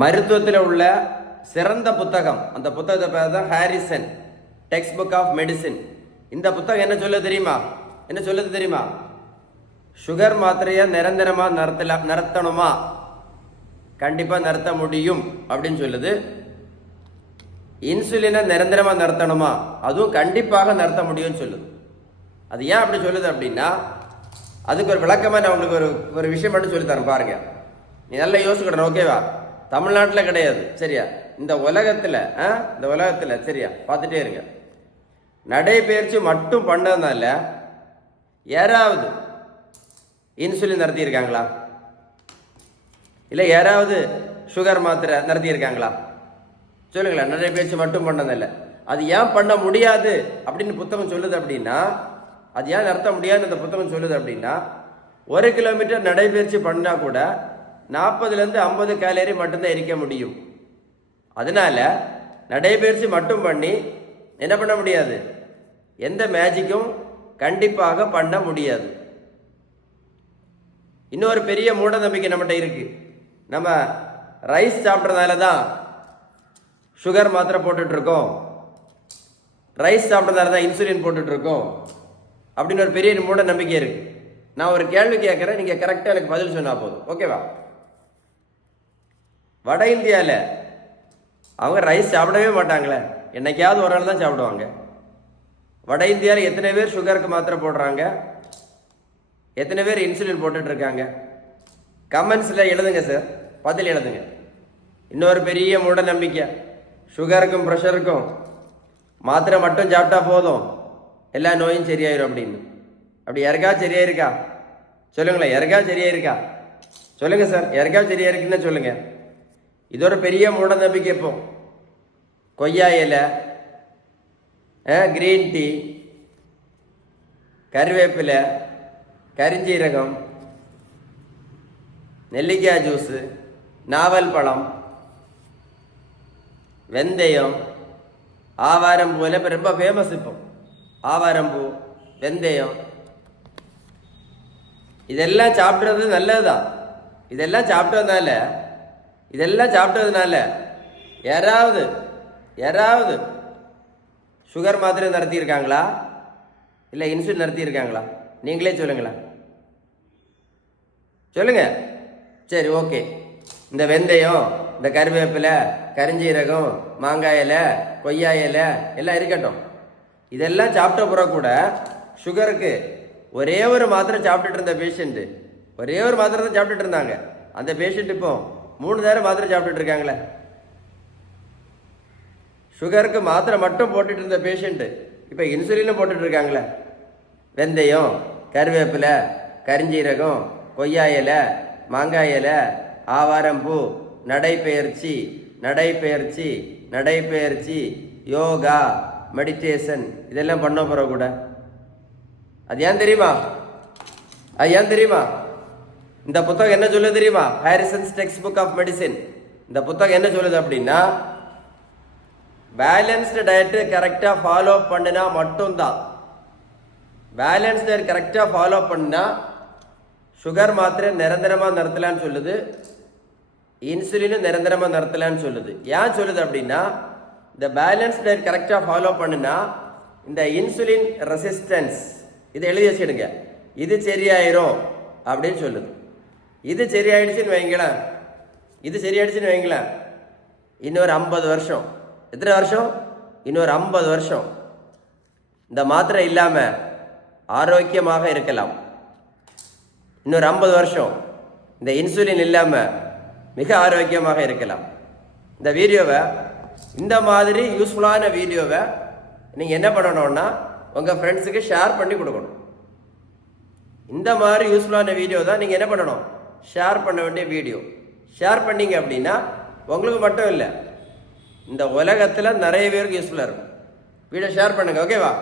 மருத்துவத்தில் உள்ள சிறந்த புத்தகம். அந்த புத்தகத்தை பேர் தான் Harrison text book of medicine. இந்த புத்தகம் என்ன சொல்லுது தெரியுமா? என்ன சொல்லுது தெரியுமா? சுகர் மாத்திரையை நிரந்தரமா நிறுத்தணுமா? கண்டிப்பா நிறுத்த முடியும் அப்படின்னு சொல்லுது. இன்சுலினை நிரந்தரமா நிறுத்தணுமா? அதுவும் கண்டிப்பாக நிறுத்த முடியும்னு சொல்லுது. அது ஏன் அப்படி சொல்லுது அப்படின்னா, அதுக்கு ஒரு விளக்கமா நான் உங்களுக்கு ஒரு விஷயம் மட்டும் சொல்லி தரேன் பாருங்க. நீ நல்லா யோசிக்கணும். ஓகேவா? தமிழ்நாட்டில் கிடையாது, சரியா? இந்த உலகத்துல சரியா பார்த்துட்டே இருங்க. நடைபயிற்சி மட்டும் பண்ணதுனால யாராவது இன்சுலின் நடத்தி இருக்காங்களா? இல்லை யாராவது சுகர் மாத்திரை நடத்தி இருக்காங்களா? சொல்லுங்களேன். நடைபயிற்சி மட்டும் பண்ணதில்லை. அது ஏன் பண்ண முடியாது அப்படின்னு புத்தகம் சொல்லுது அப்படின்னா, அது ஏன் நடத்த முடியாதுன்னு அந்த புத்தகம் சொல்லுது அப்படின்னா, 1 கிலோமீட்டர் நடைபயிற்சி பண்ணா கூட 40லேருந்து 50 கேலரி மட்டும்தான் எரிக்க முடியும். அதனால நடைபயிற்சி மட்டும் பண்ணி என்ன பண்ண முடியாது? எந்த மேஜிக்கும் கண்டிப்பாக பண்ண முடியாது. இன்னொரு பெரிய மூட நம்பிக்கை நம்மகிட்ட இருக்கு. நம்ம ரைஸ் சாப்பிட்றதுனால தான் சுகர் மாத்திரை போட்டுட்டு இருக்கோம், ரைஸ் சாப்பிட்றதுனால தான் இன்சுலின் போட்டுட்டு இருக்கோம் அப்படின்னு ஒரு பெரிய மூட நம்பிக்கை இருக்கு. நான் ஒரு கேள்வி கேட்குறேன், நீங்க கரெக்டாக எனக்கு பதில் சொன்னா போதும். ஓகேவா? வட இந்தியாவில் அவங்க ரைஸ் சாப்பிடவே மாட்டாங்களே, என்னைக்காவது ஒரு நாள் தான் சாப்பிடுவாங்க. வட இந்தியாவில் எத்தனை பேர் சுகருக்கு மாத்திரை போடுறாங்க? எத்தனை பேர் இன்சுலின் போட்டுட்டு இருக்காங்க? கமெண்ட்ஸில் எழுதுங்க சார், பதில் எழுதுங்க. இன்னொரு பெரிய மூட நம்பிக்கை, சுகருக்கும் ப்ரெஷருக்கும் மாத்திரை மட்டும் சாப்பிட்டா போதும், எல்லா நோயும் சரியாயிரும் அப்படின்னு. அப்படி யாருக்காவது சரியாயிருக்கா? சொல்லுங்களேன். யாருக்காவது சரியாயிருக்கா? சொல்லுங்க சார். யாருக்காவது சரியாயிருக்குன்னு சொல்லுங்க. இது ஒரு பெரிய மூட நம்பிக்கை. இப்போ கொய்யா இலை, கிரீன் டீ, கருவேப்பிலை, கரிஞ்சீரகம், நெல்லிக்காய் ஜூஸு, நாவல் பழம், வெந்தயம், ஆவாரம்பூ எல்லாம் இப்போ ரொம்ப ஃபேமஸ். இப்போ ஆவாரம்பூ, வெந்தயம் இதெல்லாம் சாப்பிட்றது நல்லதுதான். இதெல்லாம் சாப்பிட்டதுனால யாராவது சுகர் மாத்திரை நடத்தியிருக்காங்களா? இல்லை இன்சுலின் நடத்தியிருக்காங்களா? நீங்களே சொல்லுங்களேன். சொல்லுங்க. சரி, ஓகே. இந்த வெந்தயம், இந்த கருவேப்பிலை, கரிஞ்சீரகம், மாங்காய் இலை, கொய்யா இலை எல்லாம் இருக்கட்டும். இதெல்லாம் சாப்பிட்ட பிறகு கூட சுகருக்கு ஒரே ஒரு மாத்திரை சாப்பிட்டுட்டு இருந்த பேஷண்ட்டு, ஒரே ஒரு மாத்திரை தான் சாப்பிட்டுட்டு இருந்தாங்க. அந்த பேஷண்ட் இப்போ 3 நேரம் மாத்திரை சாப்பிட்டுட்டு இருக்காங்களே. சுகருக்கு மாத்திரை மட்டும் போட்டுட்டு இருந்த பேஷண்ட்டு இப்போ இன்சுலினும் போட்டுட்டு இருக்காங்களே. வெந்தயம், கருவேப்பிலை, கரிஞ்சீரகம், கொய்யா இலை, மாங்காய் இலை, ஆவாரம்பூ, நடைப்பயிற்சி, யோகா, மெடிடேஷன் இதெல்லாம் பண்ண போகிற கூட. அது ஏன் தெரியுமா? இந்த புத்தகம் என்ன சொல்லுது தெரியுமா? Harrison's text book of medicine. இந்த புத்தகம் என்ன சொல்லுது அப்படின்னா, பேலன்ஸ்டு டயட்டு கரெக்டாக ஃபாலோ பண்ணினா மட்டும்தான், பேலன்ஸ் டயட் கரெக்டாக ஃபாலோ பண்ணா சுகர் மாத்திரை நிரந்தரமாக நிறுத்தலான்னு சொல்லுது, இன்சுலினும் நிரந்தரமாக நிறுத்தலான்னு சொல்லுது. ஏன் சொல்லுது அப்படின்னா, இந்த பேலன்ஸ் டயட் கரெக்டாக ஃபாலோ பண்ணுனா இந்த இன்சுலின் ரெசிஸ்டன்ஸ், இதை எழுதி வச்சுடுங்க, இது சரியாயிரும் அப்படின்னு சொல்லுது. இது சரியாயிடுச்சுன்னு வைங்களேன், இன்னொரு 50 வருஷம், எத்தனை வருஷம்? இன்னொரு 50 வருஷம் இந்த மாத்திரை இல்லாமல் ஆரோக்கியமாக இருக்கலாம். இன்னொரு 50 வருஷம் இந்த இன்சுலின் இல்லாமல் மிக ஆரோக்கியமாக இருக்கலாம். இந்த வீடியோவை, இந்த மாதிரி யூஸ்ஃபுல்லான வீடியோவை நீங்கள் என்ன பண்ணணும்னா உங்கள் ஃப்ரெண்ட்ஸுக்கு ஷேர் பண்ணி கொடுக்கணும். இந்த மாதிரி யூஸ்ஃபுல்லான வீடியோ தான் நீங்கள் என்ன பண்ணணும்? ஷேர் பண்ண வேண்டிய வீடியோ. ஷேர் பண்ணீங்க அப்படின்னா உங்களுக்கு மட்டும் இல்லை, இந்த உலகத்தில் நிறைய பேருக்கு யூஸ்ஃபுல்லாக இருக்கும். வீடியோ ஷேர் பண்ணுங்கள். ஓகேவா?